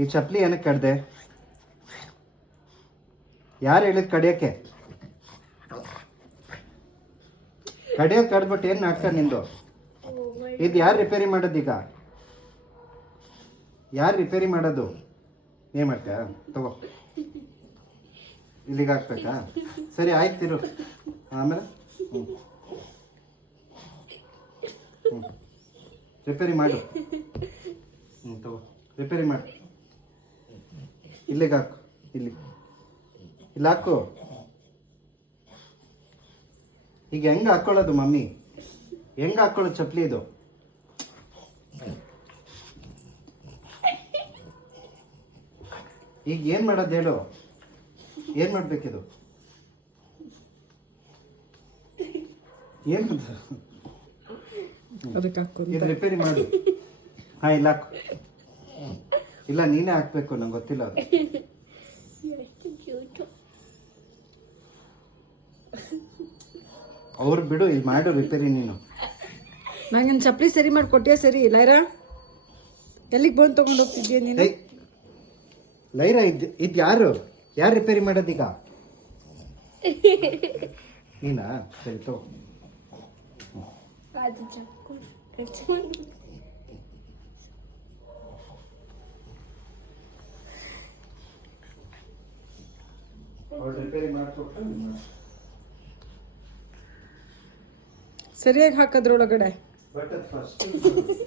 ಈ ಚಪ್ಪಲಿ ಏನಕ್ಕೆ ಕಡ್ದೆ? ಯಾರು ಹೇಳಿದ್ ಕಡಿಯೋಕ್ಕೆ? ಕಡಿಯೋದು ಕಡ್ದ್ಬಿಟ್ಟು ಏನು ನಾಟಕ ನಿಂದು? ಇದು ಯಾರು ರಿಪೇರಿ ಮಾಡೋದೀಗ? ಯಾರು ರಿಪೇರಿ ಮಾಡೋದು? ಏನು ಮಾಡ್ತೀಯ? ತಗೋ, ಇಲ್ಲಿಗೆ ಹಾಕ್ಬೇಕಾ? ಸರಿ ಆಯ್ತಿರು. ಆಮೇಲೆ ರಿಪೇರಿ ಮಾಡು. ತಗೋ, ರಿಪೇರಿ ಮಾಡು. ಇಲ್ಲಿಗೆ ಹಾಕು, ಇಲ್ಲಿ ಹಾಕು. ಈಗ ಹೆಂಗೆ ಹಾಕ್ಕೊಳ್ಳೋದು ಮಮ್ಮಿ? ಹೆಂಗೆ ಹಾಕ್ಕೊಳ್ಳೋದು ಚಪ್ಪಲಿ ಇದು? ಈಗ ಏನು ಮಾಡೋದು ಹೇಳು? ಏನು ಮಾಡಬೇಕಿದು? ಏನು ಇದು? ರಿಪೇರಿ ಮಾಡು. ಹಾಂ, ಇಲ್ಲ ಹಾಕು. ಇಲ್ಲ, ನೀನೇ ಹಾಕ್ಬೇಕು, ನಂಗೆ ಗೊತ್ತಿಲ್ಲ ಅದು. ಅವ್ರು ಬಿಡು, ಇಲ್ಲಿ ಮಾಡು ರಿಪೇರಿ ನೀನು. ನಂಗೆ ಚಪ್ಪಲಿ ಸರಿ ಮಾಡಿಕೊಟ್ಟಿಯಾ? ಸರಿ ಲೈರಾ, ಎಲ್ಲಿಗೆ ಬಂದು ತೊಗೊಂಡು ಹೋಗ್ತಿದ್ಯಾ ನೀನು? ಲೈರಾ, ಇದು ಯಾರು ರಿಪೇರಿ ಮಾಡೋದೀಗ? ನೀನಾ? ಸರಿ ತಗೋ. ರಿಪೇರಿ ಮಾಡ್ಕೊಟ್ಟು ಸರಿಯಾಗಿ ಹಾಕೋದ್ರೊಳಗಡೆ ಬಟ್ ಫಸ್ಟ್